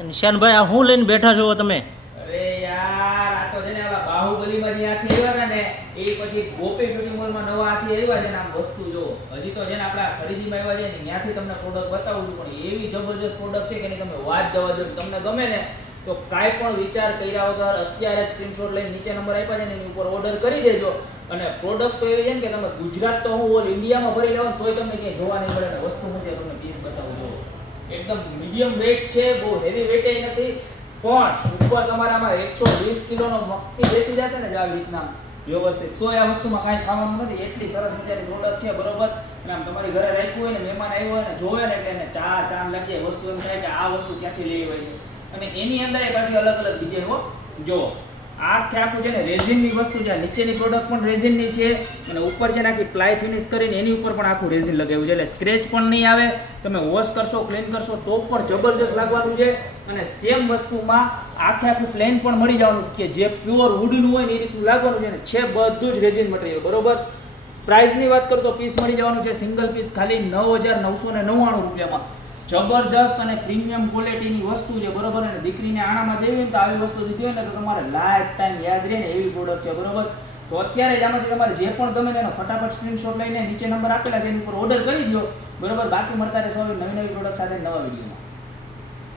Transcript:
નિશાનભાઈ આ શું લઈને બેઠા છો તમે? અરે યાર આ તો છે ને ઓલા બાહુબલીમાં જે હાથી આવ્યા ને એ પછી ગોપી બ્યુટી મોલમાં નવા હાથી આવ્યા છે ને આમ વસ્તુ જો હજી તો છે ને આપણા ખરીદીમાં આવ્યા છે ને ત્યાંથી તમને પ્રોડક્ટ બતાવું છું પણ એવી જબરજસ્ત પ્રોડક્ટ છે કે એની તમે વાત જવા દો તમને ગમે ને તો કાંઈ પણ વિચાર કર્યા વગર અત્યારે જ સ્ક્રીનશોટ લઈને નીચે નંબર આપ્યા છે ને એની ઉપર ઓર્ડર કરી દેજો. અને પ્રોડક્ટ તો એવી છે ને કે તમે ગુજરાત તો હું ઓલ ઇન્ડિયામાં ભરી લેવા તોય તમને ક્યાંય જોવા નહીં મળે ને વસ્તુ હું છે તમને પીસ બતાવું જો એકદમ મીડિયમ વેઇટ છે, બહુ હેવી વેઇટ નથી પણ ઉપર તમારામાં 120 કિલોનો મક્તી બેસી જશે ને આવી રીતના વ્યવસ્થિત તો આ વસ્તુમાં કાંઈ થવાનું નથી. એટલી સરસ મજાની પ્રોડક્ટ છે બરોબર. અને આમ તમારી ઘરે રાખ્યું હોય ને મહેમાન આવ્યો હોય ને જોવે ને એટલે એને ચાંદ લાગી જાય વસ્તુ એમ થાય કે આ વસ્તુ ક્યાંથી લેવી હોય છે. અને એની અંદર પાછી અલગ અલગ ડિઝાઇનો જો આખું છે ને રેઝિનની વસ્તુ છે. નીચેની પ્રોડક્ટ પણ રેઝિનની છે અને ઉપર છે ને આખી પ્લાય ફિનિશ કરીને એની ઉપર પણ આખું રેઝિન લગાવ્યું છે એટલે સ્ક્રેચ પણ નહીં આવે. તમે વોશ કરશો ક્લીન કરશો તો પણ જબરજસ્ત લાગવાનું છે. અને સેમ વસ્તુમાં આખું પ્લેન પણ મળી જવાનું કે જે પ્યોર વુડનું હોય ને એ રીતનું લાગવાનું છે ને છે બધું જ રેઝિન મટીરિયલ બરોબર. પ્રાઇસની વાત કરું તો પીસ મળી જવાનું છે સિંગલ પીસ ખાલી 9,999 રૂપિયામાં. જબરજસ્ત અને પ્રીમિયમ ક્વોલિટીની વસ્તુ છે બરોબર. અને દીકરીને આણામાં દેવી તો આવી વસ્તુ દીધી હોય ને તો તમારે લાઈફ ટાઈમ યાદ રહે ને એવી પ્રોડક્ટ છે બરોબર. તો અત્યારે જ આમાંથી તમારે જે પણ ગમે એનો ફટાફટ સ્ક્રીનશોટ લઈને નીચે નંબર આપેલા છે એની ઉપર ઓર્ડર કરી દો બરોબર. બાકી મળતા રહેશો નવી પ્રોડક્ટ સાથે નવા વિડીયો.